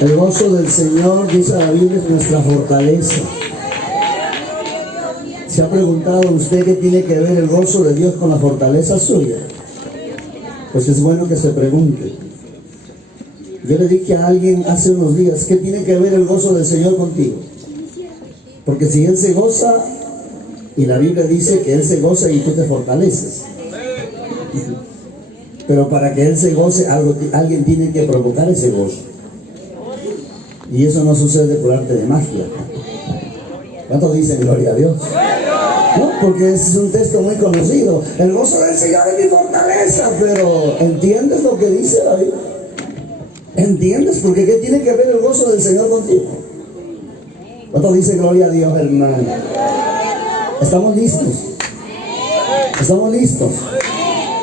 El gozo del Señor, dice la Biblia, es nuestra fortaleza. ¿Se ha preguntado usted qué tiene que ver el gozo de Dios con la fortaleza suya? Pues es bueno que se pregunte. Yo le dije a alguien hace unos días, ¿qué tiene que ver el gozo del Señor contigo? Porque si Él se goza, y la Biblia dice que Él se goza y tú te fortaleces. Pero para que Él se goce, alguien tiene que provocar ese gozo. Y eso no sucede por arte de magia. ¿Cuántos dicen gloria a Dios? No, porque es un texto muy conocido. El gozo del Señor es mi fortaleza. Pero ¿entiendes lo que dice la Biblia? ¿Entiendes? Porque ¿qué tiene que ver el gozo del Señor contigo? ¿Cuántos dicen gloria a Dios, hermano? ¿Estamos listos? ¿Estamos listos?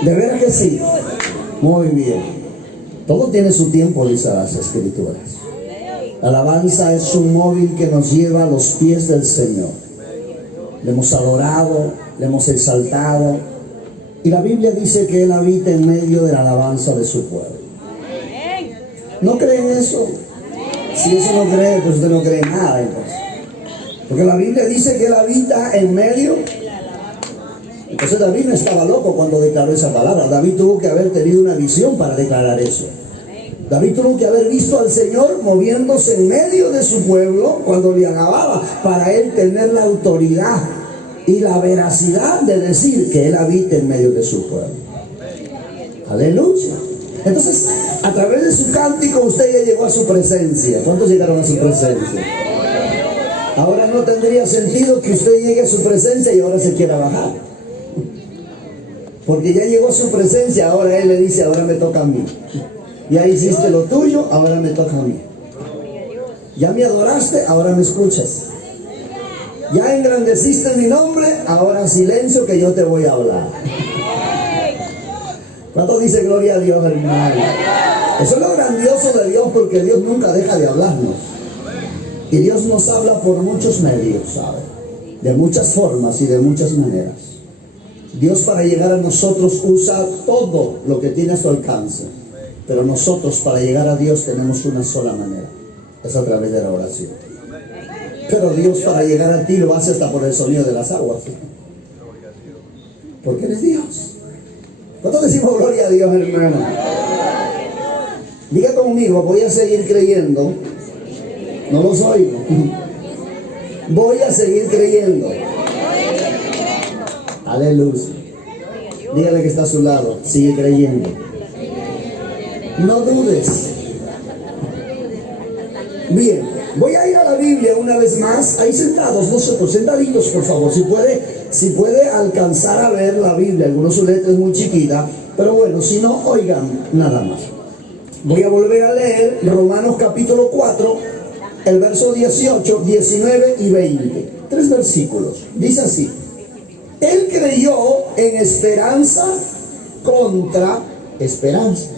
¿De veras que sí? Muy bien. Todo tiene su tiempo, dice las Escrituras. La alabanza es un móvil que nos lleva a los pies del Señor. Le hemos adorado, le hemos exaltado. Y la Biblia dice que Él habita en medio de la alabanza de su pueblo. ¿No creen eso? Si eso no cree, pues usted no cree nada entonces. Porque la Biblia dice que Él habita en medio. Entonces David no estaba loco cuando declaró esa palabra. David tuvo que haber tenido una visión para declarar eso. David tuvo que haber visto al Señor moviéndose en medio de su pueblo cuando le alababa, para él tener la autoridad y la veracidad de decir que Él habita en medio de su pueblo. Aleluya. Entonces, a través de su cántico usted ya llegó a su presencia. ¿Cuántos llegaron a su presencia? Ahora no tendría sentido que usted llegue a su presencia y ahora se quiera bajar. Porque ya llegó a su presencia, ahora Él le dice, ahora me toca a mí. Ya hiciste lo tuyo, ahora me toca a mí. Ya me adoraste, ahora me escuchas. Ya engrandeciste mi nombre, ahora silencio que yo te voy a hablar. ¿Cuánto dice gloria a Dios, hermano? Eso es lo grandioso de Dios, porque Dios nunca deja de hablarnos. Y Dios nos habla por muchos medios, ¿sabe? De muchas formas y de muchas maneras. Dios, para llegar a nosotros, usa todo lo que tiene a su alcance. Pero nosotros, para llegar a Dios, tenemos una sola manera. Es a través de la oración. Pero Dios, para llegar a ti, lo hace hasta por el sonido de las aguas. Porque eres Dios. ¿Cuánto decimos gloria a Dios, hermano? Diga conmigo, voy a seguir creyendo. No los oigo. Voy a seguir creyendo. Aleluya. Dígale que está a su lado, sigue creyendo. No dudes. Bien, voy a ir a la Biblia una vez más. Ahí sentados nosotros, sentaditos por favor. Si puede alcanzar a ver la Biblia. Algunos su letra es muy chiquita, pero bueno, si no, oigan nada más. Voy a volver a leer Romanos capítulo 4, el verso 18, 19 y 20. 3 versículos. Dice así: Él creyó en esperanza contra esperanza.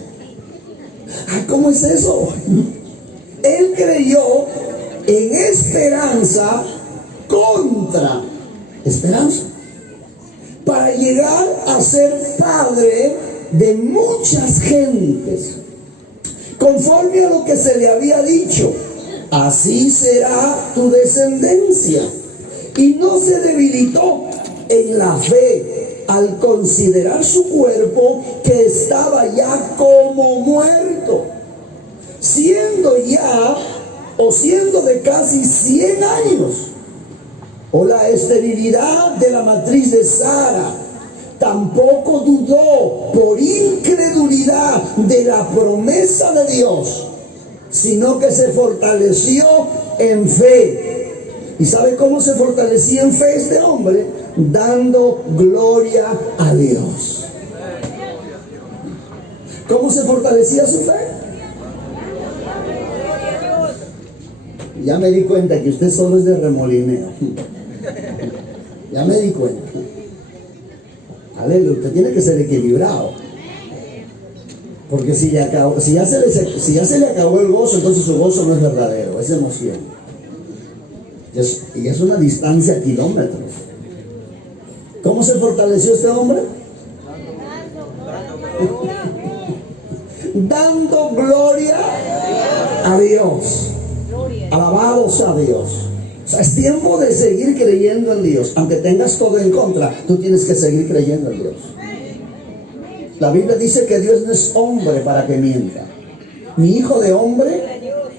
Ay, ¿cómo es eso? Él creyó en esperanza contra esperanza, para llegar a ser padre de muchas gentes, conforme a lo que se le había dicho: así será tu descendencia. Y no se debilitó en la fe al considerar su cuerpo, que estaba ya como muerto, siendo de casi 100 años, o la esterilidad de la matriz de Sara. Tampoco dudó por incredulidad de la promesa de Dios, sino que se fortaleció en fe. ¿Y sabe cómo se fortalecía en fe este hombre? Dando gloria a Dios. ¿Cómo se fortalecía su fe? Ya me di cuenta que usted solo es de remolineo. Ya me di cuenta. Aleluya, usted tiene que ser equilibrado. Porque si ya se le acabó el gozo, entonces su gozo no es verdadero, es emoción. Y es una distancia a kilómetros. ¿Cómo se fortaleció este hombre? Dando gloria a Dios. Alabados a Dios. O sea, es tiempo de seguir creyendo en Dios. Aunque tengas todo en contra, tú tienes que seguir creyendo en Dios. La Biblia dice que Dios no es hombre para que mienta, ni hijo de hombre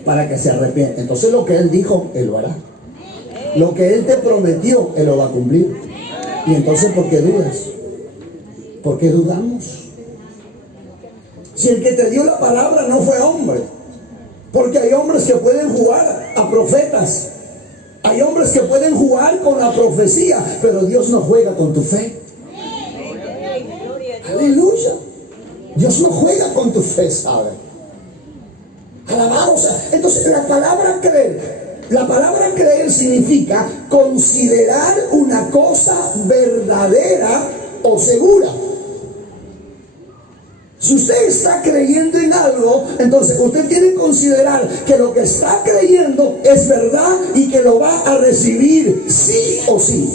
para que se arrepienta. Entonces lo que Él dijo, Él lo hará. Lo que Él te prometió, Él lo va a cumplir. Y entonces, ¿por qué dudas? ¿Por qué dudamos? Si el que te dio la palabra no fue hombre. Porque hay hombres que pueden jugar a profetas. Hay hombres que pueden jugar con la profecía, pero Dios no juega con tu fe. Aleluya. Dios no juega con tu fe, ¿sabe? Alabado. Entonces la palabra creer significa considerar una cosa verdadera o segura. Si usted está creyendo en algo, entonces usted tiene que considerar que lo que está creyendo es verdad y que lo va a recibir sí o sí.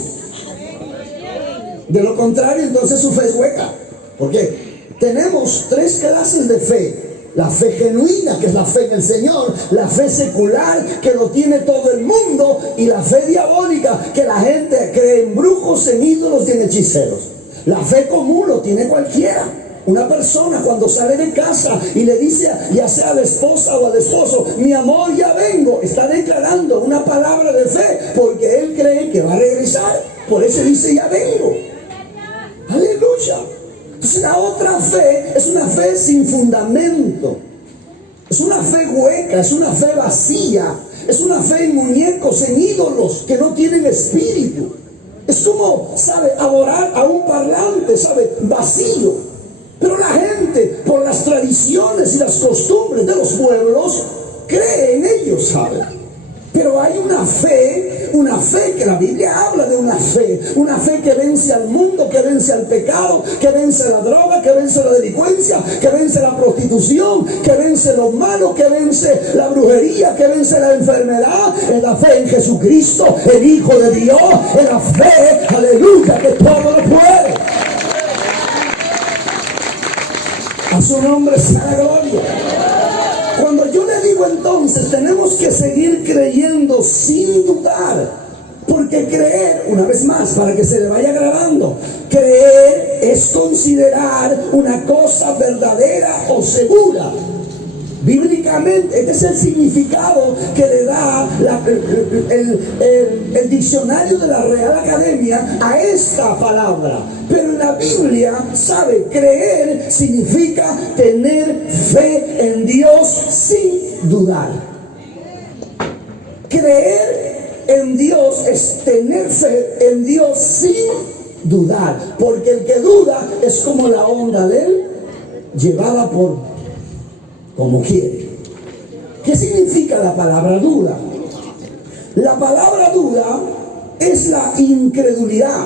De lo contrario, entonces su fe es hueca. Porque tenemos tres clases de fe. La fe genuina, que es la fe en el Señor. La fe secular, que lo tiene todo el mundo. Y la fe diabólica, que la gente cree en brujos, en ídolos y en hechiceros. La fe común lo tiene cualquiera. Una persona cuando sale de casa y le dice, ya sea a la esposa o al esposo, mi amor, ya vengo, está declarando una palabra de fe, porque él cree que va a regresar. Por eso dice, ya vengo. Aleluya. Entonces la otra fe es una fe sin fundamento. Es una fe hueca, es una fe vacía. Es una fe en muñecos, en ídolos que no tienen espíritu. Es como, ¿sabe? Adorar a un parlante, ¿sabe? Vacío. Pero la gente, por las tradiciones y las costumbres de los pueblos, cree en ellos, ¿sabe? Pero hay una fe que la Biblia habla de una fe que vence al mundo, que vence al pecado, que vence la droga, que vence la delincuencia, que vence la prostitución, que vence lo malo, que vence la brujería, que vence la enfermedad. Es la fe en Jesucristo, el Hijo de Dios, es la fe, aleluya, que todo lo puede. A su nombre sea la gloria. Cuando yo le digo entonces, tenemos que seguir creyendo sin dudar. Porque creer, una vez más, para que se le vaya grabando, creer es considerar una cosa verdadera o segura. Bíblicamente, este es el significado que le da el diccionario de la Real Academia a esta palabra. Pero en la Biblia, ¿sabe? Creer significa tener fe en Dios sin dudar. Creer en Dios es tener fe en Dios sin dudar. Porque el que duda es como la onda de él, llevada por como quiere. ¿Qué significa la palabra duda? La palabra duda es la incredulidad.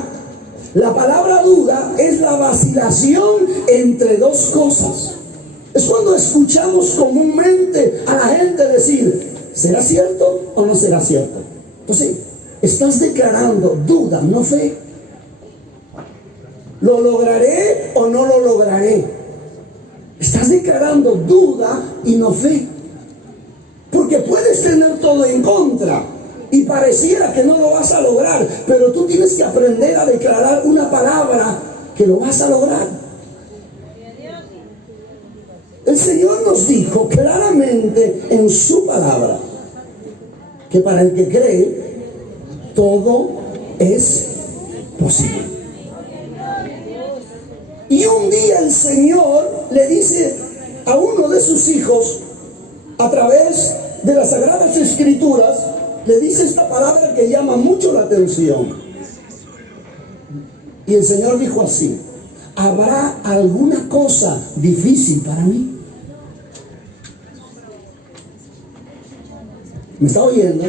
La palabra duda es la vacilación entre dos cosas. Es cuando escuchamos comúnmente a la gente decir, ¿será cierto o no será cierto? Entonces, estás declarando duda, no fe. ¿Lo lograré o no lo lograré? Estás declarando duda y no fe. Porque puedes tener todo en contra y pareciera que no lo vas a lograr, pero tú tienes que aprender a declarar una palabra que lo vas a lograr. El Señor nos dijo claramente en su palabra que para el que cree todo es posible. Y un día el Señor le dice a uno de sus hijos, a través de las Sagradas Escrituras, le dice esta palabra que llama mucho la atención. Y el Señor dijo así, ¿habrá alguna cosa difícil para mí? ¿Me está oyendo?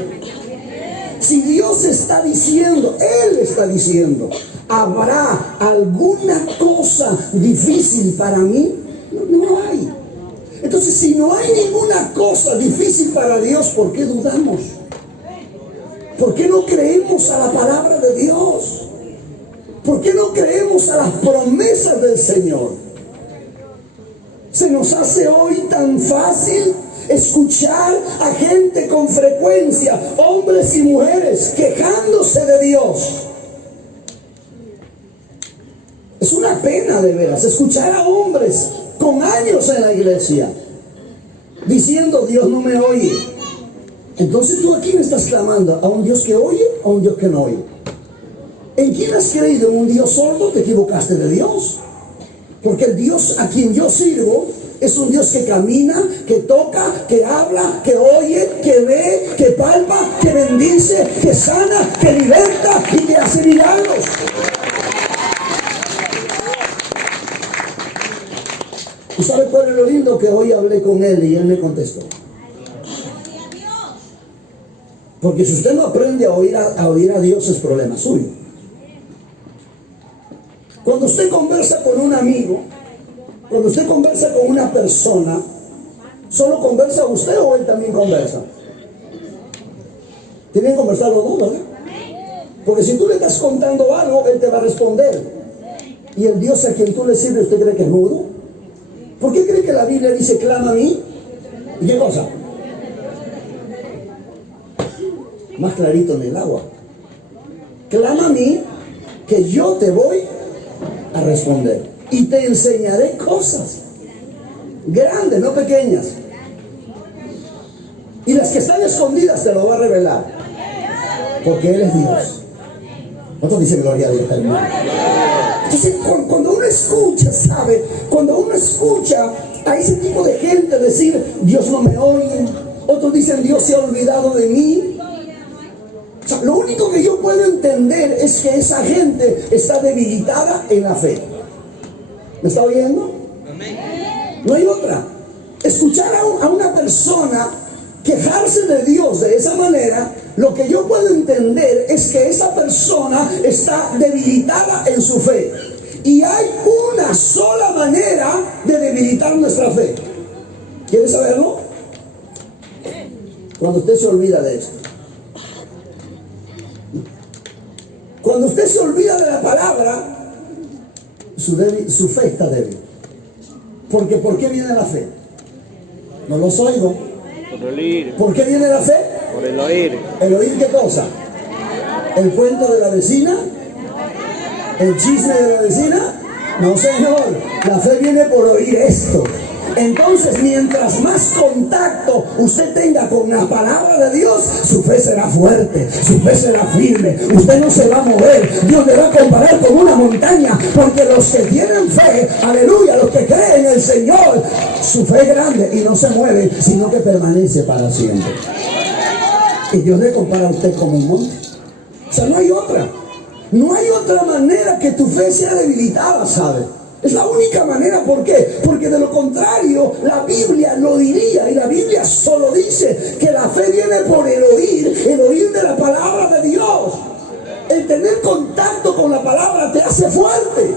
Si Dios está diciendo, Él está diciendo, ¿habrá alguna cosa difícil para mí? No hay. Entonces, si no hay ninguna cosa difícil para Dios, ¿por qué dudamos? ¿Por qué no creemos a la palabra de Dios? ¿Por qué no creemos a las promesas del Señor? Se nos hace hoy tan fácil escuchar a gente con frecuencia, hombres y mujeres, quejándose de Dios. Es una pena de veras escuchar a hombres con años en la iglesia diciendo: Dios no me oye. Entonces, ¿tú a quién estás clamando? ¿A un Dios que oye o a un Dios que no oye? ¿En quién has creído? ¿En un Dios sordo? Te equivocaste de Dios. Porque el Dios a quien yo sirvo es un Dios que camina, que toca, que habla, que oye, que ve, que palpa, que bendice, que sana, que liberta y que hace milagros. ¿Y sabe cuál es lo lindo? Que hoy hablé con él y él me contestó. Porque si usted no aprende a oír a Dios, es problema suyo. Cuando usted conversa con un amigo, cuando usted conversa con una persona, ¿solo conversa usted o él también conversa? Tienen que conversar los dos, ¿verdad? Porque si tú le estás contando algo, él te va a responder. Y el Dios a quien tú le sirves, ¿usted cree que es mudo? ¿Por qué cree que la Biblia dice: clama a mí? ¿Y qué cosa? Más clarito en el agua. Clama a mí, que yo te voy a responder. Y te enseñaré cosas grandes, no pequeñas. Y las que están escondidas te lo va a revelar. Porque Él es Dios. ¿Cuántos dicen gloria a Dios, hermano? Entonces, cuando uno escucha, ¿sabe? Cuando uno escucha a ese tipo de gente decir: Dios no me oye. Otros dicen: Dios se ha olvidado de mí. O sea, lo único que yo puedo entender es que esa gente está debilitada en la fe. ¿Me está oyendo? No hay otra. Escuchar a una persona quejarse de Dios de esa manera, lo que yo puedo entender es que esa persona está debilitada en su fe. Y hay una sola manera de debilitar nuestra fe. ¿Quieres saberlo? Cuando usted se olvida de esto. Cuando usted se olvida de la palabra, su fe está débil. Porque ¿por qué viene la fe? No los oigo. Por el oír. ¿Por qué viene la fe? Por el oír. ¿El oír qué cosa? ¿El cuento de la vecina? ¿El chisme de la vecina? No, señor. La fe viene por oír esto. Entonces, mientras más contacto usted tenga con la palabra de Dios, su fe será fuerte, su fe será firme. Usted no se va a mover. Dios le va a comparar con una montaña, porque los que tienen fe, aleluya, los que creen en el Señor, su fe es grande y no se mueve, sino que permanece para siempre. Y Dios le compara a usted como un monte. O sea, no hay otra. No hay otra manera que tu fe sea debilitada, ¿sabe? Es la única manera. ¿Por qué? Porque de lo contrario la Biblia lo diría, y la Biblia solo dice que la fe viene por el oír de la palabra de Dios. El tener contacto con la palabra te hace fuerte.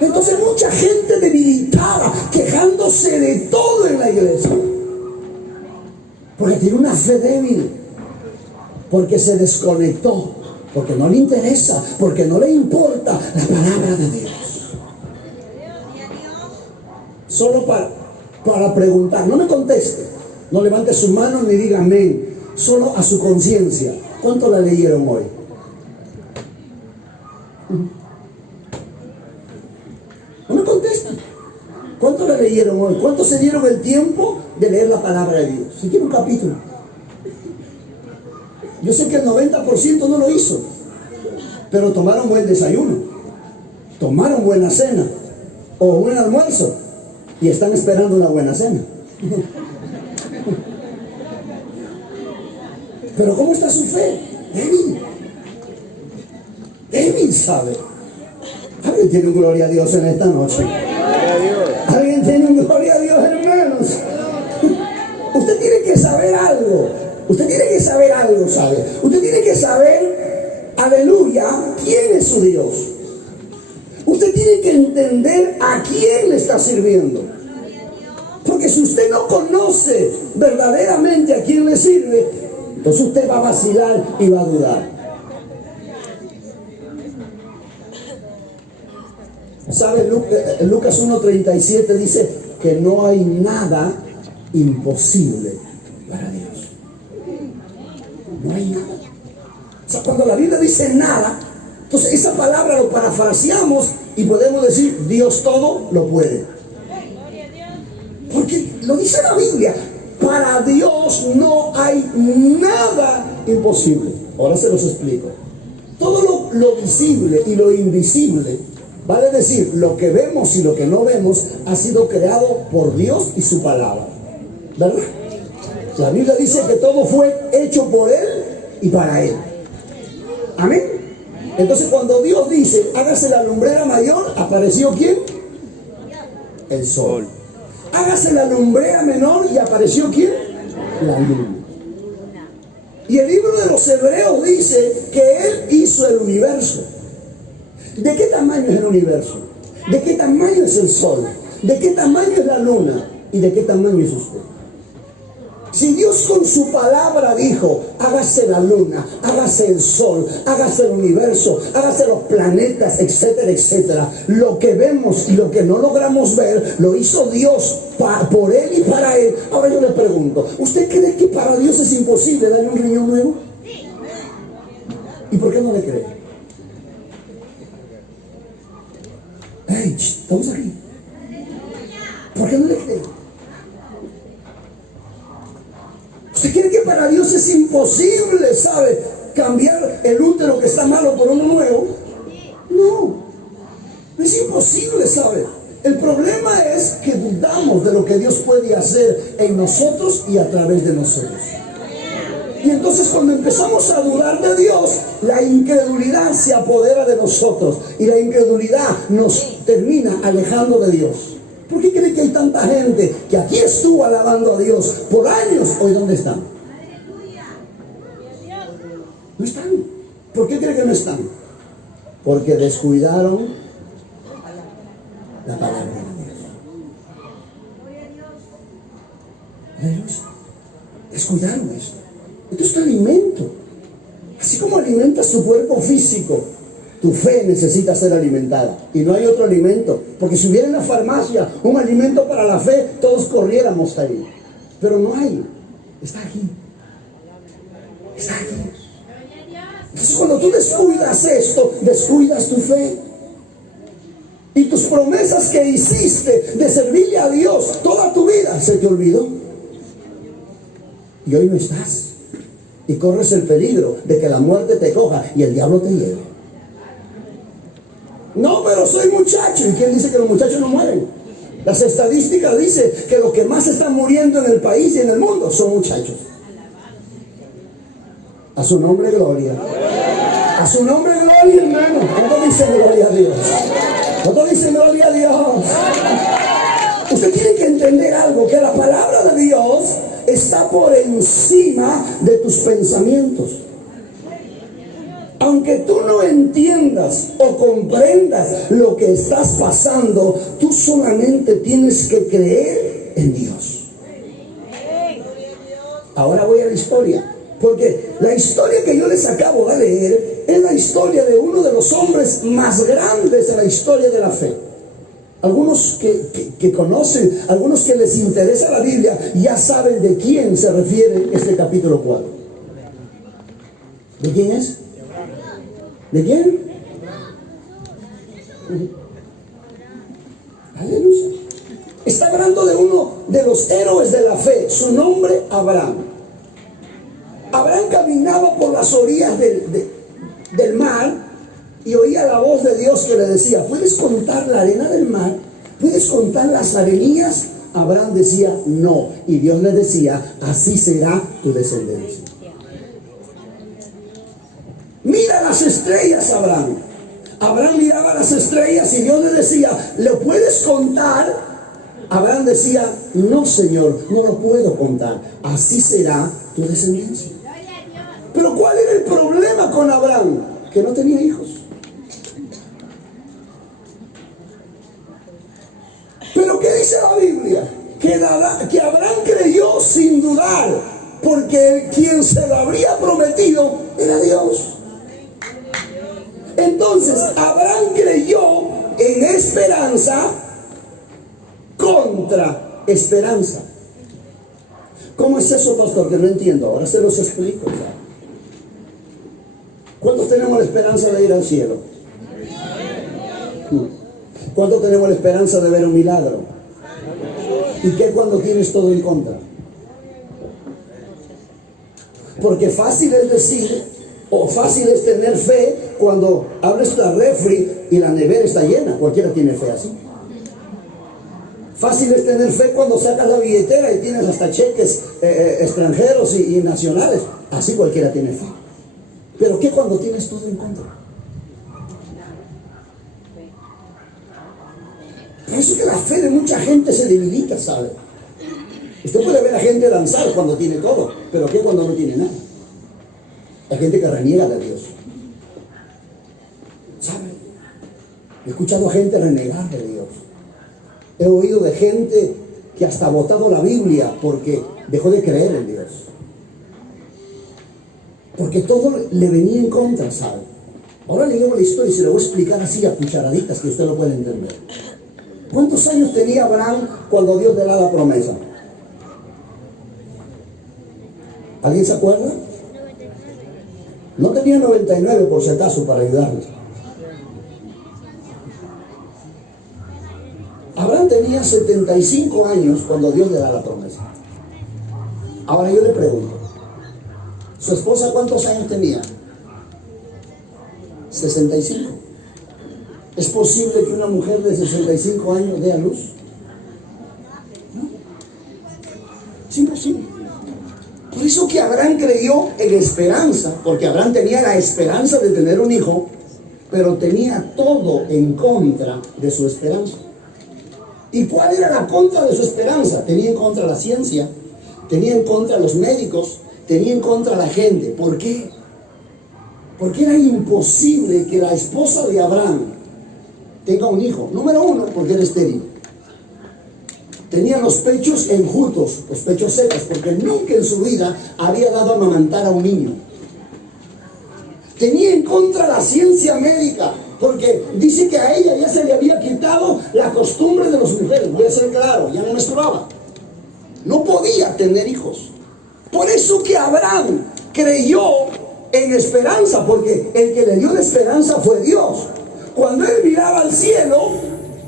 Entonces mucha gente debilitada, quejándose de todo en la iglesia, porque tiene una fe débil, porque se desconectó, porque no le interesa, porque no le importa la palabra de Dios. Solo para preguntar, no me conteste, no levante su mano ni diga amén, solo a su conciencia. ¿Cuánto la leyeron hoy? No me contesten. ¿Cuánto la leyeron hoy? ¿Cuántos se dieron el tiempo de leer la palabra de Dios? Si quiere un capítulo. Yo sé que el 90% no lo hizo, pero tomaron buen desayuno, tomaron buena cena o buen almuerzo, y están esperando una buena cena. Pero ¿cómo está su fe? Débil. Débil, ¿sabe? ¿Alguien tiene un gloria a Dios en esta noche? ¿Alguien tiene un gloria a Dios, hermanos? Usted tiene que saber algo. Usted tiene que saber algo, ¿sabe? Usted tiene que saber, aleluya, quién es su Dios. Usted tiene que entender a quién le está sirviendo. Porque si usted no conoce verdaderamente a quién le sirve, entonces usted va a vacilar y va a dudar. ¿Sabe? Lucas 1:37 dice que no hay nada imposible para Dios. No hay nada. O sea, cuando la Biblia dice nada, entonces esa palabra lo parafraseamos y podemos decir, Dios todo lo puede. Porque lo dice la Biblia, para Dios no hay nada imposible. Ahora se los explico. Todo lo visible y lo invisible, vale decir, lo que vemos y lo que no vemos, ha sido creado por Dios y su palabra. ¿Verdad? La Biblia dice que todo fue hecho por Él y para Él. Amén. Entonces cuando Dios dice, hágase la lumbrera mayor, ¿apareció quién? El sol. Hágase la lumbrera menor y ¿apareció quién? La luna. Y el libro de los Hebreos dice que Él hizo el universo. ¿De qué tamaño es el universo? ¿De qué tamaño es el sol? ¿De qué tamaño es la luna? ¿Y de qué tamaño es usted? Si Dios con su palabra dijo, hágase la luna, hágase el sol, hágase el universo, hágase los planetas, etcétera, etcétera, lo que vemos y lo que no logramos ver, lo hizo Dios por Él y para Él. Ahora yo le pregunto, ¿usted cree que para Dios es imposible darle un riñón nuevo? ¿Y por qué no le cree? Hey, estamos aquí. ¿Por qué no le cree? ¿Usted cree que para Dios es imposible, sabe, cambiar el útero que está malo por uno nuevo? No, es imposible, sabe. El problema es que dudamos de lo que Dios puede hacer en nosotros y a través de nosotros. Y entonces cuando empezamos a dudar de Dios, la incredulidad se apodera de nosotros y la incredulidad nos termina alejando de Dios. ¿Por qué cree que hay tanta gente que aquí estuvo alabando a Dios por años? ¿Hoy dónde están? No están. ¿Por qué cree que no están? Porque descuidaron la palabra de Dios. Aleluya. Descuidaron esto. Esto es tu alimento. Así como alimentas tu cuerpo físico, tu fe necesita ser alimentada. Y no hay otro alimento. Porque si hubiera en la farmacia un alimento para la fe, todos corriéramos ahí. Pero no hay. Está aquí. Está aquí. Entonces cuando tú descuidas esto, descuidas tu fe. Y tus promesas que hiciste de servirle a Dios toda tu vida, se te olvidó. Y hoy no estás. Y corres el peligro de que la muerte te coja y el diablo te lleve. No, pero soy muchacho. ¿Y quién dice que los muchachos no mueren? Las estadísticas dicen que los que más están muriendo en el país y en el mundo son muchachos. A su nombre, gloria. A su nombre, gloria, hermano. ¿Cuánto dicen gloria a Dios? ¿Cuánto dicen gloria a Dios? Usted tiene que entender algo, que la palabra de Dios está por encima de tus pensamientos. Aunque tú no entiendas o comprendas lo que estás pasando, tú solamente tienes que creer en Dios. Ahora voy a la historia, porque la historia que yo les acabo de leer es la historia de uno de los hombres más grandes de la historia de la fe. Algunos que conocen, algunos que les interesa la Biblia, ya saben de quién se refiere este capítulo 4. ¿De quién es? ¿De quién? Aleluya. Está hablando de uno de los héroes de la fe. Su nombre, Abraham. Abraham caminaba por las orillas del mar y oía la voz de Dios que le decía, ¿puedes contar la arena del mar? ¿Puedes contar las arenillas? Abraham decía, no. Y Dios le decía, así será tu descendencia. Mira las estrellas, Abraham. Abraham miraba las estrellas y Dios le decía, ¿lo puedes contar? Abraham decía, no, Señor, no lo puedo contar. Así será tu descendencia. Pero ¿cuál era el problema con Abraham? Que no tenía hijos. Pero ¿qué dice la Biblia? Que Abraham creyó sin dudar, porque quien se lo habría prometido era Dios. Entonces Abraham creyó en esperanza contra esperanza. ¿Cómo es eso, pastor? Que no entiendo. Ahora se los explico. ¿Cuántos tenemos la esperanza de ir al cielo? ¿Cuántos tenemos la esperanza de ver un milagro? ¿Y qué cuando tienes todo en contra? Porque fácil es decir, o fácil es tener fe cuando abres la refri y la nevera está llena. Cualquiera tiene fe así. Fácil es tener fe cuando sacas la billetera y tienes hasta cheques extranjeros y nacionales. Así cualquiera tiene fe. Pero ¿qué cuando tienes todo en contra? Por eso es que la fe de mucha gente se debilita, ¿sabe? Usted puede ver a gente danzar cuando tiene todo, pero ¿qué cuando no tiene nada? La gente que reniega de Dios. ¿Sabe? He escuchado a gente renegar de Dios. He oído de gente que hasta ha botado la Biblia porque dejó de creer en Dios. Porque todo le venía en contra, ¿sabe? Ahora le llevo la historia y se lo voy a explicar así a cucharaditas que usted lo puede entender. ¿Cuántos años tenía Abraham cuando Dios le da la promesa? ¿Alguien se acuerda? No tenía 99 por si acaso para ayudarles. Abraham tenía 75 años cuando Dios le da la promesa. Ahora yo le pregunto, ¿su esposa cuántos años tenía? 65. ¿Es posible que una mujer de 65 años dé a luz? ¿No? Es imposible. Por eso que Abraham creyó en esperanza, porque Abraham tenía la esperanza de tener un hijo, pero tenía todo en contra de su esperanza. ¿Y cuál era la contra de su esperanza? Tenía en contra la ciencia, tenía en contra los médicos, tenía en contra la gente. ¿Por qué? Porque era imposible que la esposa de Abraham tenga un hijo. Número uno, porque era estéril. Tenía los pechos enjutos, los pechos secos, porque nunca en su vida había dado a amamantar a un niño. Tenía en contra la ciencia médica, porque dice que a ella ya se le había quitado la costumbre de las mujeres. Voy a ser claro, ya no menstruaba. No podía tener hijos. Por eso que Abraham creyó en esperanza, porque el que le dio la esperanza fue Dios. Cuando él miraba al cielo,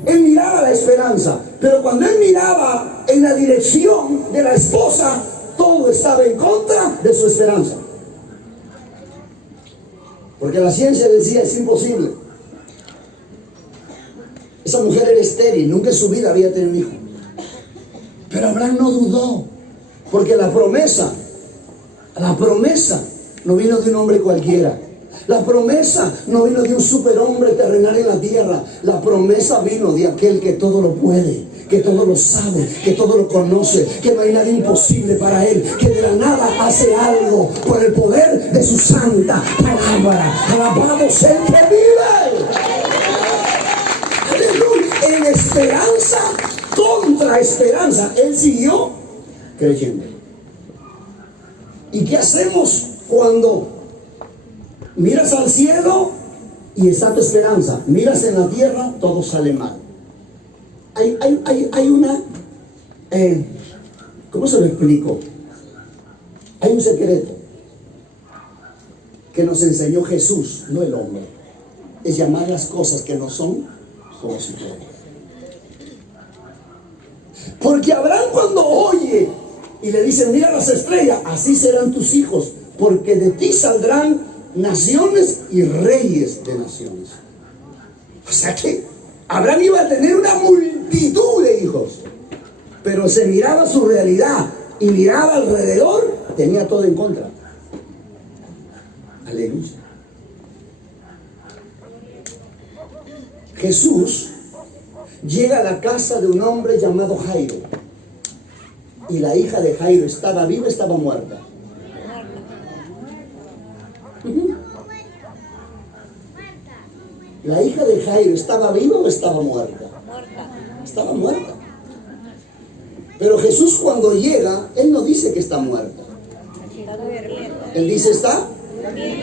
él miraba la esperanza. Pero cuando él miraba en la dirección de la esposa, todo estaba en contra de su esperanza. Porque la ciencia decía, es imposible. Esa mujer era estéril, nunca en su vida había tenido un hijo. Pero Abraham no dudó, porque la promesa no vino de un hombre cualquiera. La promesa no vino de un superhombre terrenal en la tierra. La promesa vino de aquel que todo lo puede, que todo lo sabe, que todo lo conoce, que no hay nada imposible para él, que de la nada hace algo por el poder de su santa palabra. Alabamos el que vive. Aleluya. En esperanza contra esperanza, él siguió creyendo. ¿Y qué hacemos cuando miras al cielo y está tu esperanza? Miras en la tierra, todo sale mal. Hay una... ¿cómo se lo explico? Hay un secreto que nos enseñó Jesús, no el hombre. Es llamar las cosas que no son como si fueran. Porque Abraham cuando oye y le dicen, mira las estrellas, así serán tus hijos, porque de ti saldrán naciones y reyes de naciones. O sea que Abraham iba a tener una multitud de hijos, pero se miraba su realidad y miraba alrededor, tenía todo en contra. Aleluya. Jesús llega a la casa de un hombre llamado Jairo, y la hija de Jairo estaba viva, estaba muerta. La hija de Jairo estaba viva o estaba muerta. Estaba muerta. Pero Jesús cuando llega, él no dice que está muerta. Él dice está,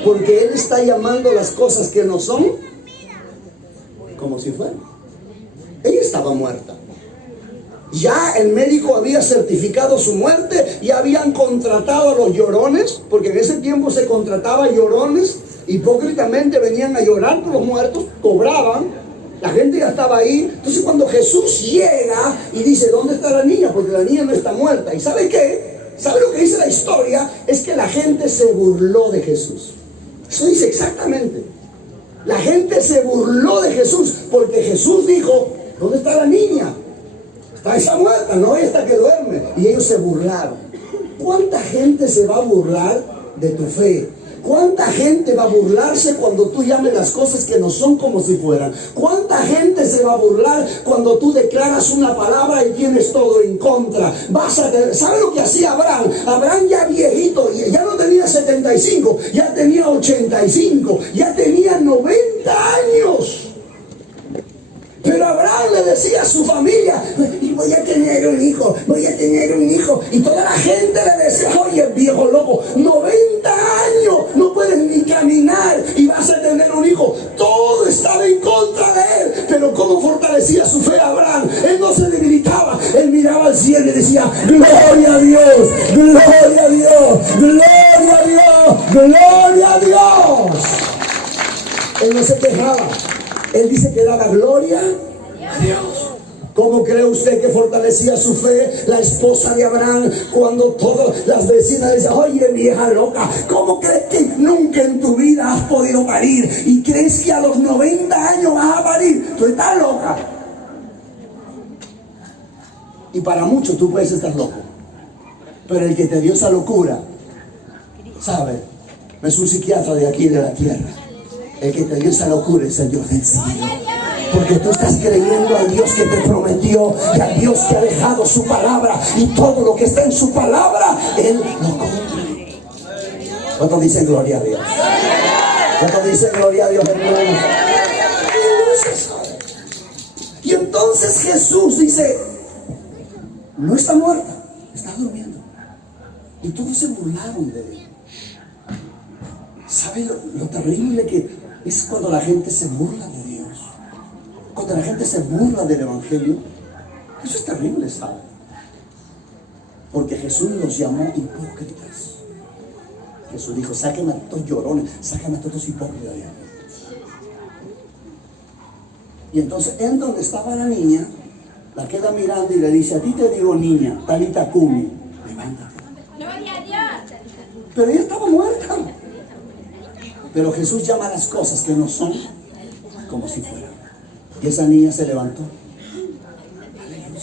porque él está llamando las cosas que no son como si fueran. Ella estaba muerta. Ya el médico había certificado su muerte, ya habían contratado a los llorones, porque en ese tiempo se contrataba llorones, hipócritamente venían a llorar por los muertos, cobraban, la gente ya estaba ahí. Entonces cuando Jesús llega y dice, ¿dónde está la niña? Porque la niña no está muerta. ¿Y sabe qué? ¿Sabe lo que dice la historia? Es que la gente se burló de Jesús. Eso dice exactamente. La gente se burló de Jesús, porque Jesús dijo, ¿dónde está la niña? Está esa muerta, no esta que duerme. Y ellos se burlaron. ¿Cuánta gente se va a burlar de tu fe? ¿Cuánta gente va a burlarse cuando tú llames las cosas que no son como si fueran? ¿Cuánta gente se va a burlar cuando tú declaras una palabra y tienes todo en contra? ¿Sabe lo que hacía Abraham? Abraham ya viejito, ya no tenía 75, ya tenía 85, ya tenía 90 años. Pero Abraham le decía a su familia, voy a tener un hijo, voy a tener un hijo. Y toda la gente le decía, oye, viejo loco, 90 años, no puedes ni caminar y vas a tener un hijo. Todo estaba en contra de él. Pero ¿cómo fortalecía su fe Abraham? Él no se debilitaba, él miraba al cielo y decía, gloria a Dios, gloria a Dios, gloria a Dios, gloria a Dios. Él no se quejaba. Él dice que daba gloria a Dios. ¿Cómo cree usted que fortalecía su fe la esposa de Abraham cuando todas las vecinas le decían, oye vieja loca, ¿cómo crees que nunca en tu vida has podido parir? ¿Y crees que a los 90 años vas a parir? Tú estás loca. Y para muchos tú puedes estar loco, pero el que te dio esa locura, ¿sabe? Es un psiquiatra de aquí de la tierra. El que te dio esa locura es el Dios del cielo. Porque tú estás creyendo al Dios que te prometió y al Dios que ha dejado su palabra. Y todo lo que está en su palabra, Él lo cumple. ¿Cuántos dicen gloria a Dios? ¿Cuántos dicen gloria a Dios, hermano? Y entonces Jesús dice, no está muerta, está durmiendo. Y todos se burlaron de Él. ¿Sabe lo terrible que es cuando la gente se burla de Dios? Cuando la gente se burla del Evangelio. Eso es terrible, ¿sabe? Porque Jesús los llamó hipócritas. Jesús dijo, sáquenme a estos llorones, sáquenme a todos los hipócritas. Y entonces, en donde estaba la niña, la queda mirando y le dice, a ti te digo niña, talita cumi, levántate. Pero ella estaba muerta. Pero Jesús llama a las cosas que no son como si fueran. Y esa niña se levantó. Aleluya.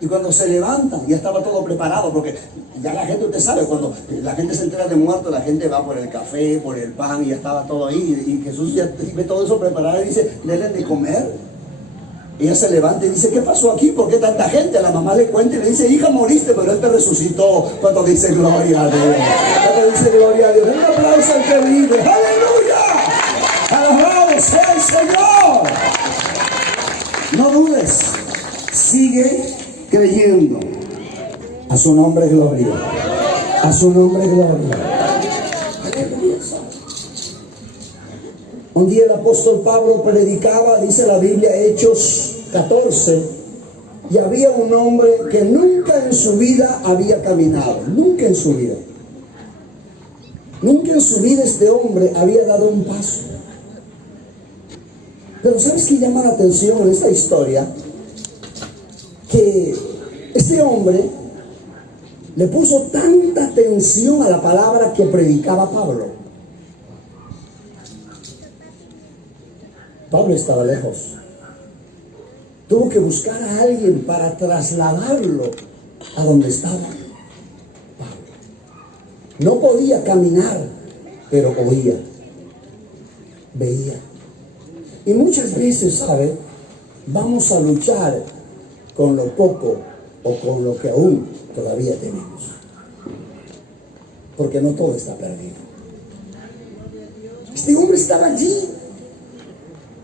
Y cuando se levanta, ya estaba todo preparado, porque ya la gente, usted sabe, cuando la gente se entera de muerto, la gente va por el café, por el pan, y ya estaba todo ahí. Y Jesús ya ve todo eso preparado y dice, denle de comer. Ella se levanta y dice, ¿qué pasó aquí? ¿Por qué tanta gente? La mamá le cuenta y le dice, hija, moriste, pero Él te resucitó. Cuando dice gloria a Dios. Cuando dice gloria a Dios. Un aplauso al que vive. ¡Aleluya! ¡Alabado sea el Señor! No dudes. Sigue creyendo. A su nombre gloria. A su nombre gloria. Aleluya. Un día el apóstol Pablo predicaba, dice la Biblia, Hechos 14, y había un hombre que nunca en su vida había caminado, nunca en su vida. Nunca en su vida este hombre había dado un paso. Pero ¿sabes qué llama la atención en esta historia? Que este hombre le puso tanta atención a la palabra que predicaba Pablo. Pablo estaba lejos. Tuvo que buscar a alguien para trasladarlo a donde estaba Pablo. No podía caminar, pero oía, veía. Y muchas veces, ¿sabe? Vamos a luchar con lo poco o con lo que aún todavía tenemos. Porque no todo está perdido. Este hombre estaba allí,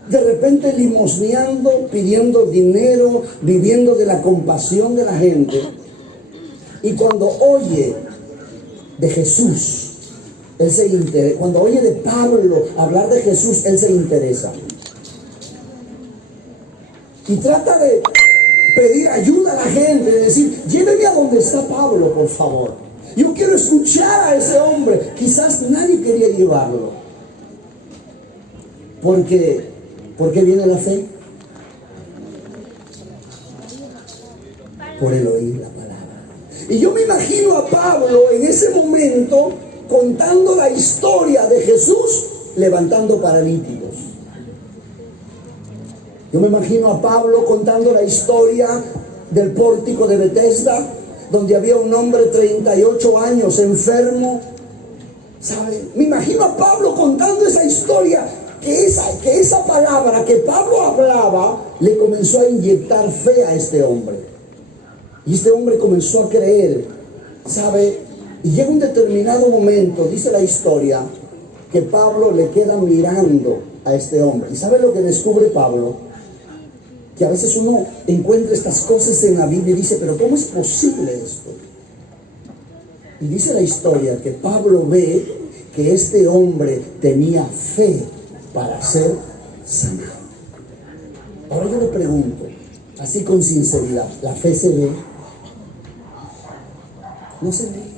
de repente limosneando, pidiendo dinero, viviendo de la compasión de la gente. Y cuando oye de Jesús, él se interesa. Cuando oye de Pablo hablar de Jesús, él se interesa. Y trata de pedir ayuda a la gente, de decir, lléveme a donde está Pablo, por favor. Yo quiero escuchar a ese hombre. Quizás nadie quería llevarlo. ¿Por qué viene la fe? Por el oír la palabra. Y yo me imagino a Pablo en ese momento contando la historia de Jesús levantando paralíticos. Yo me imagino a Pablo contando la historia del pórtico de Betesda, donde había un hombre 38 años enfermo. ¿Sabe? Me imagino a Pablo contando esa historia, que esa palabra que Pablo hablaba le comenzó a inyectar fe a este hombre. Y este hombre comenzó a creer, ¿sabe? Y llega un determinado momento, dice la historia, que Pablo le queda mirando a este hombre. ¿Y sabe lo que descubre Pablo? Que a veces uno encuentra estas cosas en la Biblia y dice, pero ¿cómo es posible esto? Y dice la historia que Pablo ve que este hombre tenía fe para ser sanado. Ahora yo le pregunto, así con sinceridad, ¿la fe se ve? No se ve.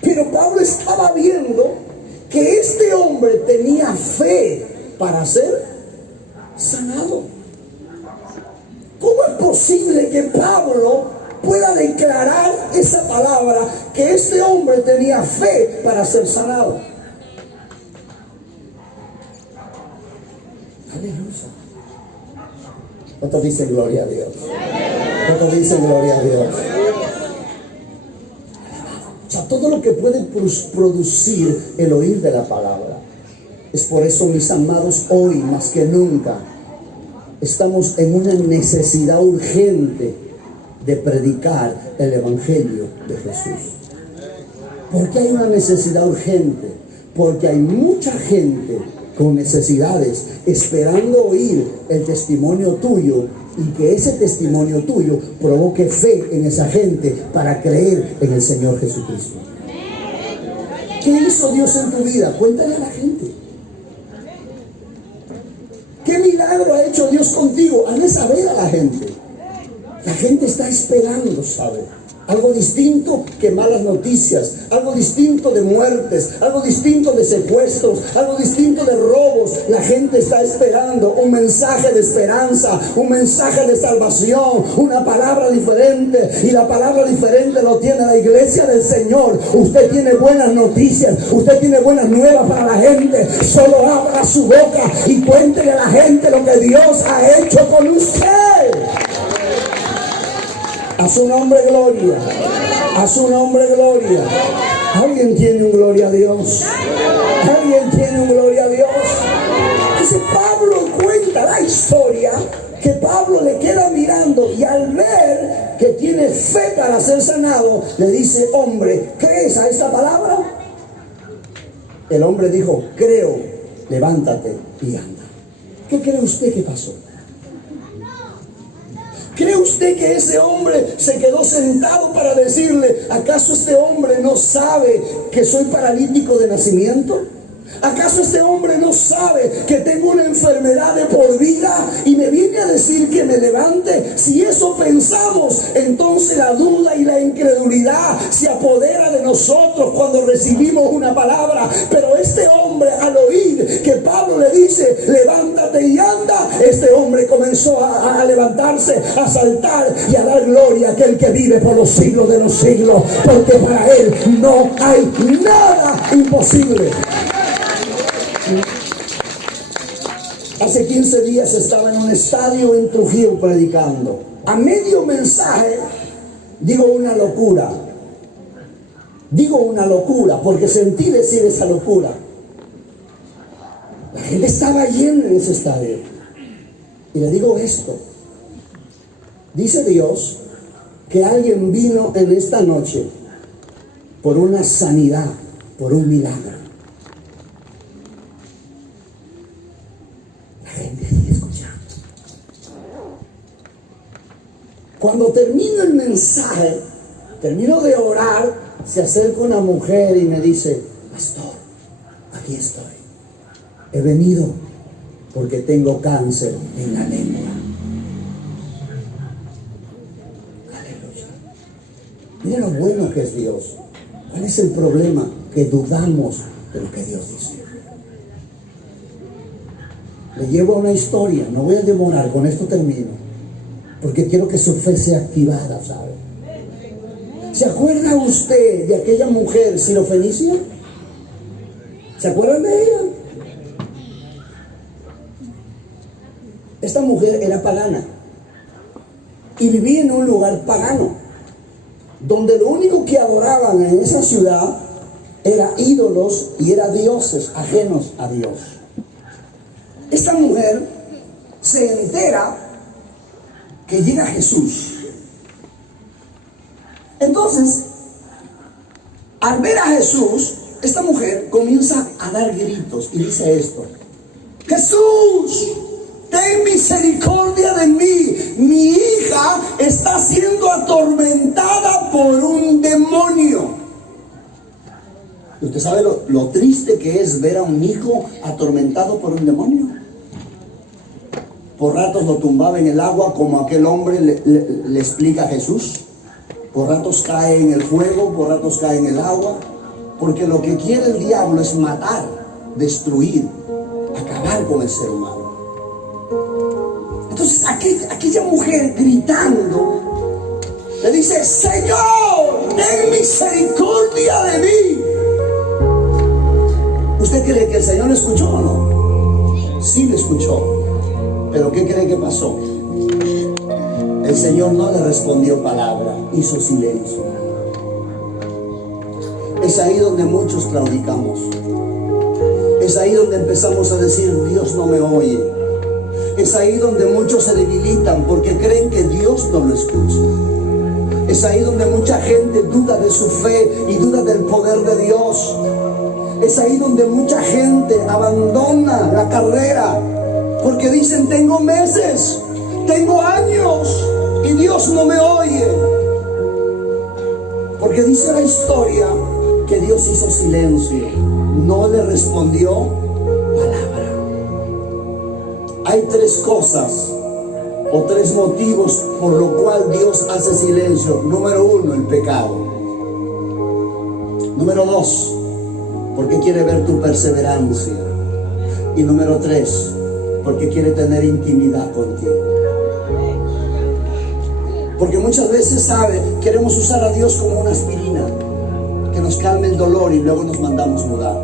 Pero Pablo estaba viendo que este hombre tenía fe para ser sanado. ¿Cómo es posible que Pablo pueda declarar esa palabra, que este hombre tenía fe para ser sanado? Aleluya. ¿Cuántos dicen gloria a Dios? ¿Cuántos dicen gloria a Dios? O sea, todo lo que puede producir el oír de la palabra. Es por eso, mis amados, hoy más que nunca estamos en una necesidad urgente de predicar el Evangelio de Jesús. ¿Por qué hay una necesidad urgente? Porque hay mucha gente con necesidades esperando oír el testimonio tuyo, y que ese testimonio tuyo provoque fe en esa gente para creer en el Señor Jesucristo. ¿Qué hizo Dios en tu vida? Cuéntale a la gente. ¿Qué milagro ha hecho Dios contigo? Hazle saber a la gente. La gente está esperando, ¿sabe? Algo distinto que malas noticias, algo distinto de muertes, algo distinto de secuestros, algo distinto de robos. La gente está esperando un mensaje de esperanza, un mensaje de salvación, una palabra diferente. Y la palabra diferente lo tiene la iglesia del Señor. Usted tiene buenas noticias, usted tiene buenas nuevas para la gente. Solo abra su boca y cuéntele a la gente lo que Dios ha hecho con usted. A su nombre gloria, a su nombre gloria. ¿Alguien tiene un gloria a Dios? ¿Alguien tiene un gloria a Dios? Dice, Pablo cuenta la historia, que Pablo le queda mirando, y al ver que tiene fe para ser sanado, le dice, hombre, ¿crees a esta palabra? El hombre dijo, creo, levántate y anda. ¿Qué cree usted que pasó? ¿Cree usted que ese hombre se quedó sentado para decirle, ¿acaso este hombre no sabe que soy paralítico de nacimiento? ¿Acaso este hombre no sabe que tengo una enfermedad de por vida y me viene a decir que me levante? Si eso pensamos, entonces la duda y la incredulidad se apodera de nosotros cuando recibimos una palabra. Pero este hombre, al oír que Pablo le dice, levántate y anda, este hombre comenzó a levantarse, a saltar y a dar gloria a aquel que vive por los siglos de los siglos, porque para él no hay nada imposible. Hace 15 días estaba en un estadio en Trujillo predicando. A medio mensaje digo una locura. Digo una locura porque sentí decir esa locura. La gente estaba llena en ese estadio. Y le digo esto. Dice Dios que alguien vino en esta noche por una sanidad, por un milagro. Cuando termino el mensaje, termino de orar, se acerca una mujer y me dice, pastor, aquí estoy. He venido porque tengo cáncer en la lengua. Mire lo bueno que es Dios. ¿Cuál es el problema? Que dudamos de lo que Dios dice. Le llevo a una historia, no voy a demorar, con esto termino, porque quiero que su fe sea activada, ¿sabe? ¿Se acuerda usted de aquella mujer sirofenicia? ¿Se acuerdan de ella? Esta mujer era pagana y vivía en un lugar pagano, donde lo único que adoraban en esa ciudad era ídolos y era dioses ajenos a Dios. Esta mujer se entera que llega Jesús. Entonces, al ver a Jesús, esta mujer comienza a dar gritos y dice esto: Jesús, ten misericordia de mí, mi hija está siendo atormentada por un demonio. ¿Usted sabe lo triste que es ver a un hijo atormentado por un demonio? Por ratos lo tumbaba en el agua, como aquel hombre le explica a Jesús. Por ratos cae en el fuego, por ratos cae en el agua. Porque lo que quiere el diablo es matar, destruir, acabar con el ser humano. Entonces aquella mujer gritando le dice: Señor, ten misericordia de mí. ¿Usted cree que el Señor le escuchó o no? Sí le escuchó. Pero ¿qué cree que pasó? El Señor no le respondió palabra, hizo silencio. Es ahí donde muchos claudicamos. Es ahí donde empezamos a decir: Dios no me oye. Es ahí donde muchos se debilitan porque creen que Dios no lo escucha. Es ahí donde mucha gente duda de su fe y duda del poder de Dios. Es ahí donde mucha gente abandona la carrera porque dicen: tengo meses, tengo años y Dios no me oye. Porque dice la historia que Dios hizo silencio, no le respondió palabra. Hay tres cosas o tres motivos por lo cual Dios hace silencio. Número uno, el pecado. Número dos, porque quiere ver tu perseverancia. Y número tres, porque quiere tener intimidad contigo. Porque muchas veces, ¿sabe? Queremos usar a Dios como una aspirina que nos calme el dolor y luego nos mandamos mudar.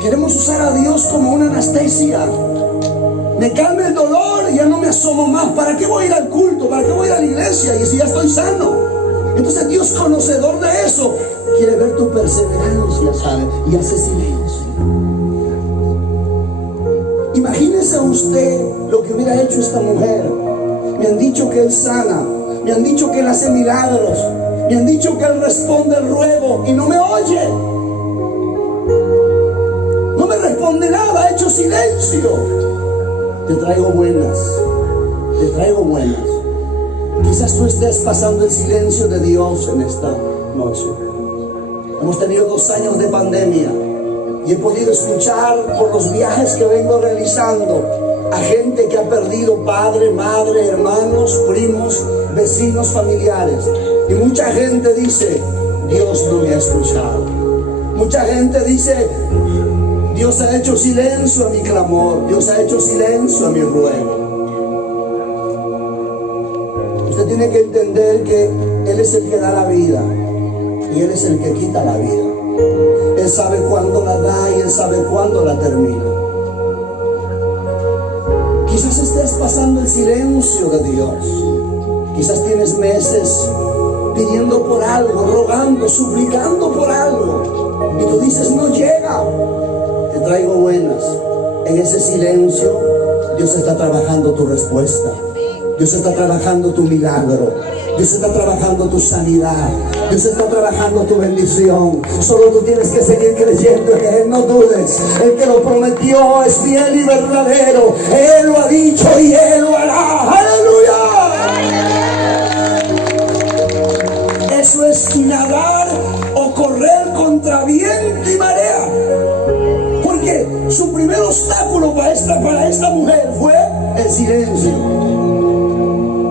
Queremos usar a Dios como una anestesia. Me calme el dolor y ya no me asomo más. ¿Para qué voy a ir al culto? ¿Para qué voy a ir a la iglesia? Y si ya estoy sano. Entonces Dios, conocedor de eso, quiere ver tu perseverancia, ¿sabe? Y hace silencio. Imagínese usted lo que hubiera hecho esta mujer. Me han dicho que Él sana, me han dicho que Él hace milagros, me han dicho que Él responde el ruego y no me oye. No me responde nada, ha hecho silencio. Te traigo buenas, te traigo buenas. Quizás tú estés pasando el silencio de Dios en esta noche. Hemos tenido 2 años de pandemia y he podido escuchar por los viajes que vengo realizando a gente que ha perdido padre, madre, hermanos, primos, vecinos, familiares. Y mucha gente dice: Dios no me ha escuchado. Mucha gente dice: Dios ha hecho silencio a mi clamor, Dios ha hecho silencio a mi ruego. Usted tiene que entender que Él es el que da la vida y Él es el que quita la vida. Él sabe cuándo la da y Él sabe cuándo la termina. Quizás estés pasando el silencio de Dios. Quizás tienes meses pidiendo por algo, rogando, suplicando por algo, y tú dices: no llega. Te traigo buenas. En ese silencio Dios está trabajando tu respuesta. Dios está trabajando tu milagro. Dios está trabajando tu sanidad. Dios está trabajando tu bendición. Solo tú tienes que seguir creyendo en Él. No dudes. El que lo prometió es fiel y verdadero. Él lo ha dicho y Él lo hará. ¡Aleluya! Eso es nadar o correr contra viento y marea. Porque su primer obstáculo para esta mujer fue el silencio.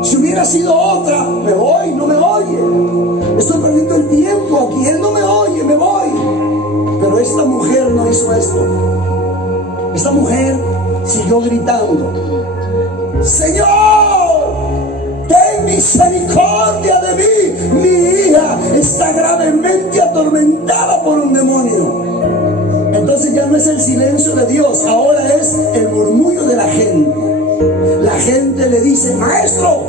Si hubiera hubiera sido otra, me voy, no me oye. Estoy perdiendo el tiempo aquí, él no me oye, me voy. Pero esta mujer no hizo esto. Esta mujer siguió gritando: Señor, ten misericordia de mí. Mi hija está gravemente atormentada por un demonio. Entonces ya no es el silencio de Dios, ahora es el murmullo de la gente. La gente le dice: maestro,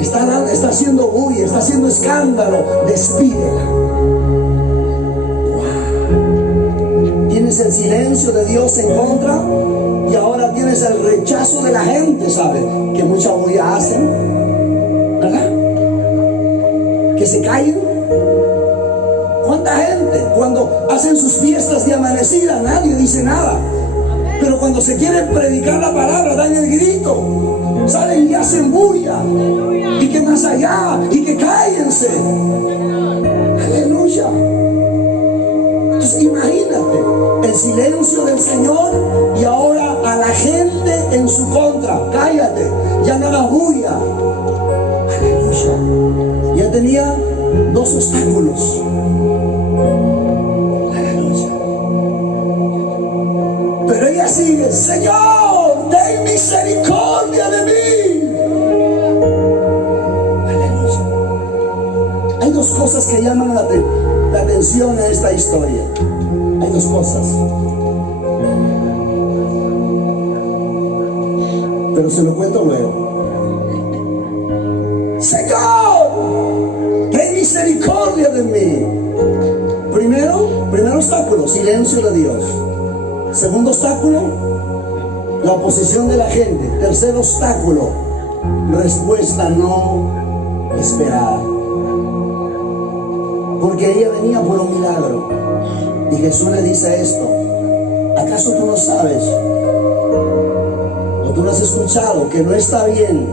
está haciendo bulla, está haciendo escándalo, despídela. Wow. Tienes el silencio de Dios en contra y ahora tienes el rechazo de la gente, ¿sabes? Que mucha bulla hacen, ¿verdad? Que se callen. ¿Cuánta gente cuando hacen sus fiestas de amanecida nadie dice nada? Pero cuando se quiere predicar la palabra dan el grito, salen y hacen bulla, y que más allá, y que cállense. Aleluya. Entonces imagínate el silencio del Señor y ahora a la gente en su contra. Cállate, ya no hagas bulla. Aleluya. Ya tenía dos obstáculos. Pero ella sigue: Señor, ten misericordia de mí. Aleluya. Hay dos cosas que llaman la atención en esta historia. Hay dos cosas. Pero se lo cuento luego. Señor, ten misericordia de mí. Primero obstáculo, silencio de Dios. Segundo obstáculo, la oposición de la gente. Tercer obstáculo, respuesta no esperada. Porque ella venía por un milagro. Y Jesús le dice esto: ¿acaso tú no sabes o tú no has escuchado que no está bien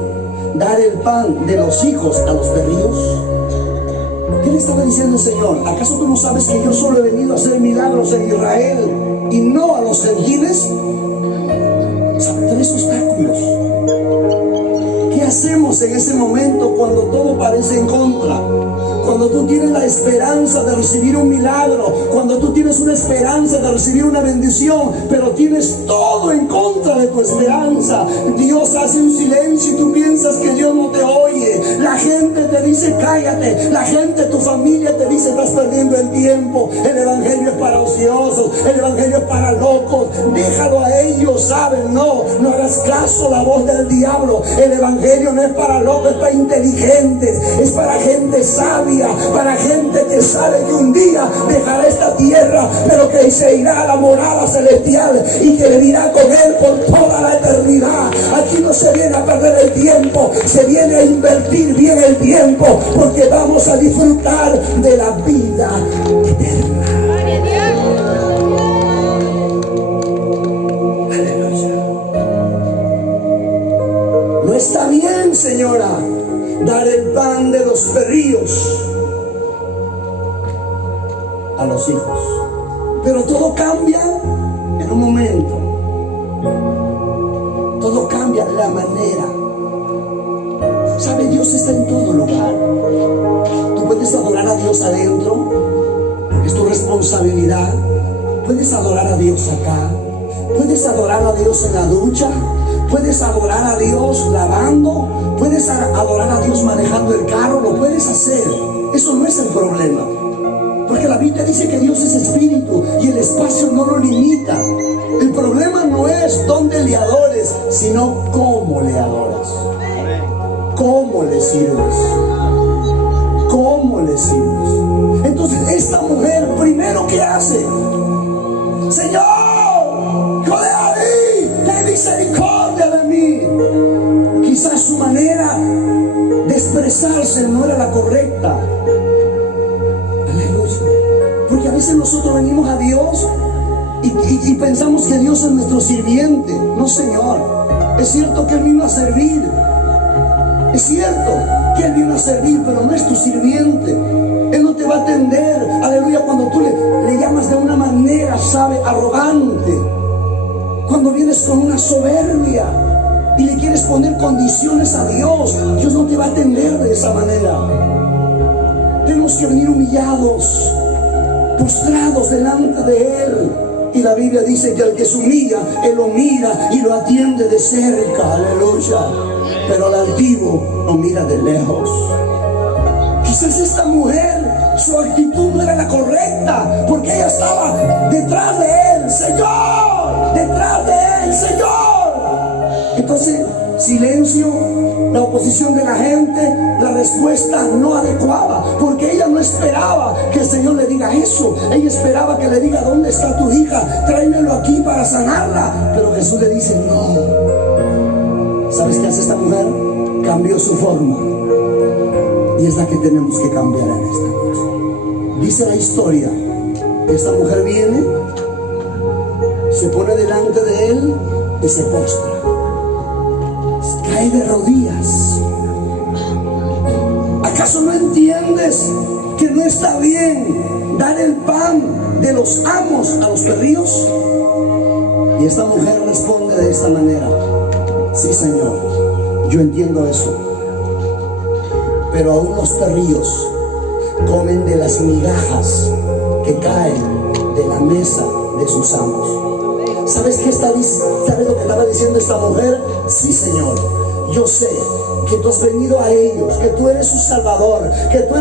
dar el pan de los hijos a los perrillos? ¿Qué le estaba diciendo el Señor? ¿Acaso tú no sabes que yo solo he venido a hacer milagros en Israel y no a los gentiles? Son tres obstáculos. ¿Qué hacemos en ese momento cuando todo parece en contra? Cuando tú tienes la esperanza de recibir un milagro, cuando tú tienes una esperanza de recibir una bendición, pero tienes todo en contra de tu esperanza. Dios hace un silencio y tú piensas que Dios no te oye. La gente te dice: cállate. La gente, tu familia te dice: estás perdiendo el tiempo. El evangelio es para ociosos, el evangelio es para locos. Déjalo a ellos, ¿saben? No hagas caso a la voz del diablo. El evangelio no es para locos, es para inteligentes, es para gente sabia, para gente que sabe que un día dejará esta tierra, pero que se irá a la morada celestial y que vivirá con él por toda la eternidad. Aquí no se viene a perder el tiempo, se viene a invertir bien el tiempo, porque vamos a disfrutar de la vida eterna. Aleluya. No está bien, señora, dar el pan de los perrillos a los hijos. Pero todo cambia en un momento. Todo cambia la manera. ¿Sabe? Dios está en todo lugar. Tú puedes adorar a Dios adentro, porque es tu responsabilidad. Puedes adorar a Dios acá. Puedes adorar a Dios en la ducha. Puedes adorar a Dios lavando. Puedes adorar a Dios manejando el carro. Lo puedes hacer. Eso no es el problema. Porque la Biblia dice que Dios es espíritu y el espacio no lo limita. El problema no es dónde le adores, sino cómo le adoras. ¿Cómo le sirves? ¿Cómo le sirves? Entonces esta mujer primero, ¿qué hace? Señor, hijo de David, ten misericordia de mí. Quizás su manera de expresarse no era la correcta. Porque a veces nosotros venimos a Dios y pensamos que Dios es nuestro sirviente. No, Señor. Es cierto que Él vino a servir. Es cierto que Él vino a servir, pero no es tu sirviente. Él no te va a atender. Aleluya. Cuando tú le llamas de una manera, sabe, arrogante. Cuando vienes con una soberbia. y le quieres poner condiciones a Dios, Dios no te va a atender de esa manera. Tenemos que venir humillados, postrados delante de Él. Y la Biblia dice que al que se humilla, Él lo mira y lo atiende de cerca. Aleluya. Pero al altivo lo mira de lejos. Quizás esta mujer, su actitud no era la correcta, porque ella estaba detrás de Él. Señor, detrás de Él, Señor. Entonces, silencio, la oposición de la gente, la respuesta no adecuada, porque ella no esperaba que el Señor le diga eso. Ella esperaba que le diga: ¿dónde está tu hija? Tráemelo aquí para sanarla. Pero Jesús le dice: no. ¿Sabes qué hace esta mujer? Cambió su forma, y es la que tenemos que cambiar en esta noche. Dice la historia que esta mujer viene, se pone delante de Él y se postra, cae de rodillas. ¿Acaso no entiendes que no está bien dar el pan de los amos a los perrillos? Y esta mujer responde de esta manera: sí, Señor, yo entiendo eso, pero aún los perrillos comen de las migajas que caen de la mesa de sus amos. ¿Sabes qué ¿Sabes lo que estaba diciendo esta mujer? Sí, Señor, yo sé que tú has venido a ellos, que tú eres su Salvador, que tú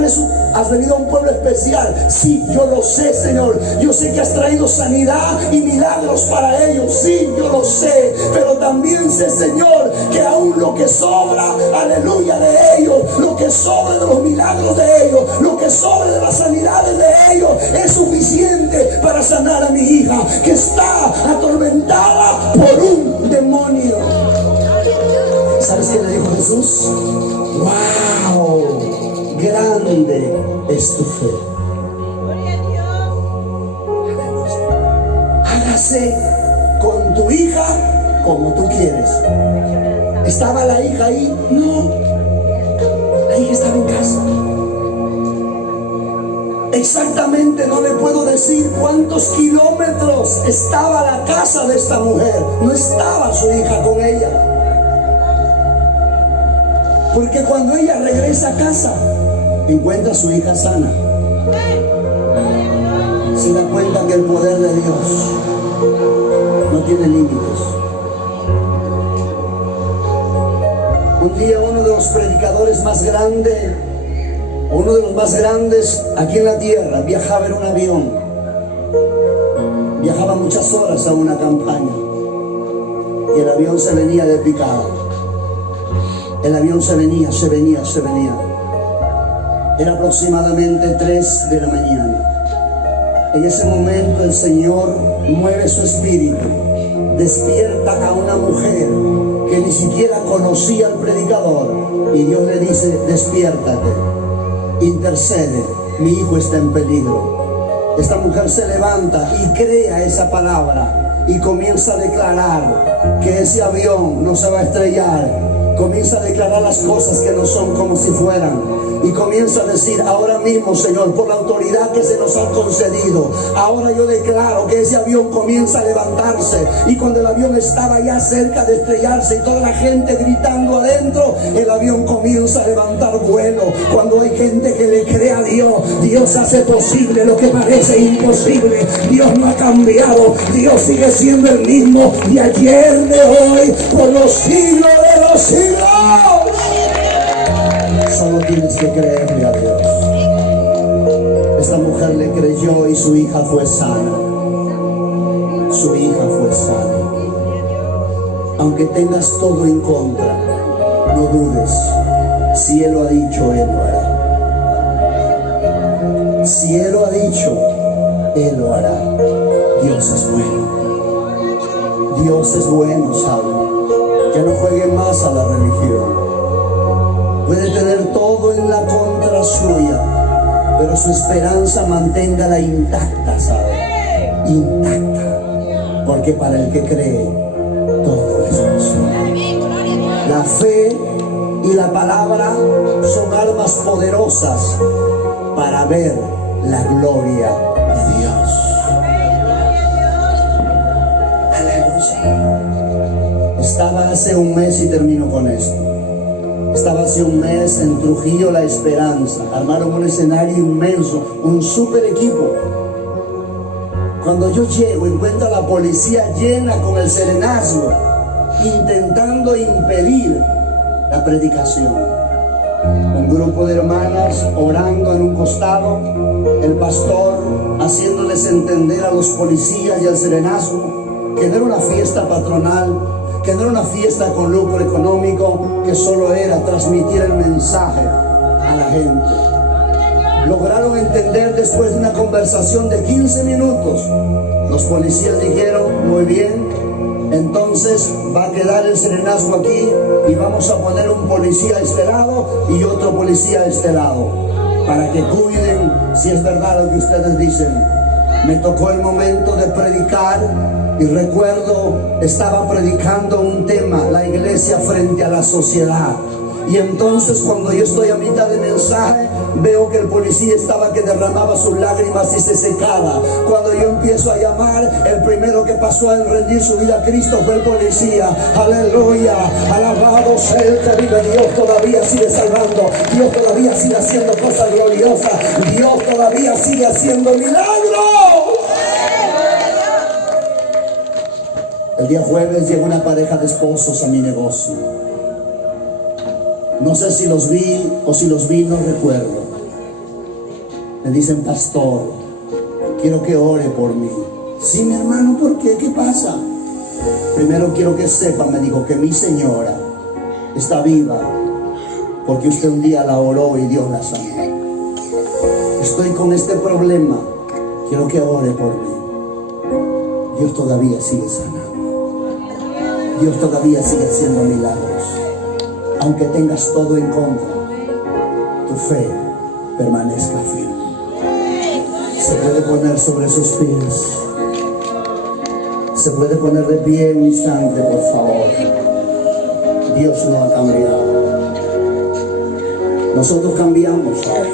has venido a un pueblo especial. Sí, yo lo sé, Señor. Yo sé que has traído sanidad y milagros para ellos. Sí, yo lo sé. Pero también sé, Señor, que aún lo que sobra, aleluya, de ellos, lo que sobra de los milagros de ellos, lo que sobra de las sanidades de ellos, es suficiente para sanar a mi hija, que está atormentada por un demonio. ¿Sabes qué le dijo Jesús? ¡Wow! Grande es tu fe. Hágase con tu hija como tú quieres. ¿Estaba la hija ahí? No. La hija estaba en casa. Exactamente no le puedo decir cuántos kilómetros estaba la casa de esta mujer. No estaba su hija con ella. Porque cuando ella regresa a casa, encuentra a su hija sana. Se da cuenta que el poder de Dios no tiene límites. Un día uno de los predicadores más grandes, uno de los más grandes aquí en la tierra, viajaba en un avión. Viajaba muchas horas a una campaña y el avión se venía de picada. El avión se venía. Era aproximadamente 3 de la mañana. En ese momento el Señor mueve su espíritu, despierta a una mujer que ni siquiera conocía al predicador, y Dios le dice: despiértate, intercede, mi hijo está en peligro. Esta mujer se levanta y crea esa palabra y comienza a declarar que ese avión no se va a estrellar. Comienza a declarar las cosas que no son como si fueran. Y comienza a decir: ahora mismo, Señor, por la autoridad que se nos ha concedido, ahora yo declaro que ese avión comienza a levantarse. Y cuando el avión estaba ya cerca de estrellarse y toda la gente gritando adentro, el avión comienza a levantar vuelo. Cuando hay gente que le cree a Dios, Dios hace posible lo que parece imposible. Dios no ha cambiado. Dios sigue siendo el mismo de ayer, de hoy, por los siglos de los siglos. Solo tienes que creerle a Dios. Esta mujer le creyó y su hija fue sana. Su hija fue sana. Aunque tengas todo en contra, no dudes. Si Él lo ha dicho, Él lo hará. Si Él lo ha dicho, Él lo hará. Dios es bueno. Dios es bueno, ¿sabe? Que no juegue más a la religión. Puede tener todo en la contra suya, pero su esperanza manténgala intacta, ¿sabe? Intacta. Porque para el que cree, todo es posible. La fe y la palabra son armas poderosas para ver la gloria de Dios. Aleluya. Estaba hace un mes, y termino con esto. Estaba hace un mes en Trujillo La Esperanza. Armaron un escenario inmenso, un super equipo. Cuando yo llego, encuentro a la policía llena con el serenazgo, intentando impedir la predicación. Un grupo de hermanas orando en un costado, el pastor haciéndoles entender a los policías y al serenazgo que no era una fiesta patronal, que no era una fiesta con lucro económico, que solo era transmitir el mensaje a la gente. Lograron entender después de una conversación de 15 minutos. Los policías dijeron: muy bien, entonces va a quedar el serenazgo aquí y vamos a poner un policía a este lado y otro policía a este lado, para que cuiden si es verdad lo que ustedes dicen. Me tocó el momento de predicar y recuerdo, estaba predicando un tema: la iglesia frente a la sociedad. Y entonces, cuando yo estoy a mitad de mensaje, veo que el policía estaba que derramaba sus lágrimas y se secaba. Cuando yo empiezo a llamar, el primero que pasó a rendir su vida a Cristo fue el policía. Aleluya, alabado sea el que vive. Dios todavía sigue salvando, Dios todavía sigue haciendo cosas gloriosas, Dios todavía sigue haciendo milagros. El día jueves llegó una pareja de esposos a mi negocio. No sé si los vi o si los vi, no recuerdo. Me dicen: pastor, quiero que ore por mí. Sí, mi hermano, ¿por qué? ¿Qué pasa? Primero quiero que sepa, me dijo, que mi señora está viva porque usted un día la oró y Dios la sanó. Estoy con este problema, quiero que ore por mí. Dios todavía sigue sanando. Dios todavía sigue haciendo milagros. Aunque tengas todo en contra, tu fe permanezca firme. Se puede poner sobre sus pies. Se puede poner de pie un instante, por favor. Dios no ha cambiado. Nosotros cambiamos ahora.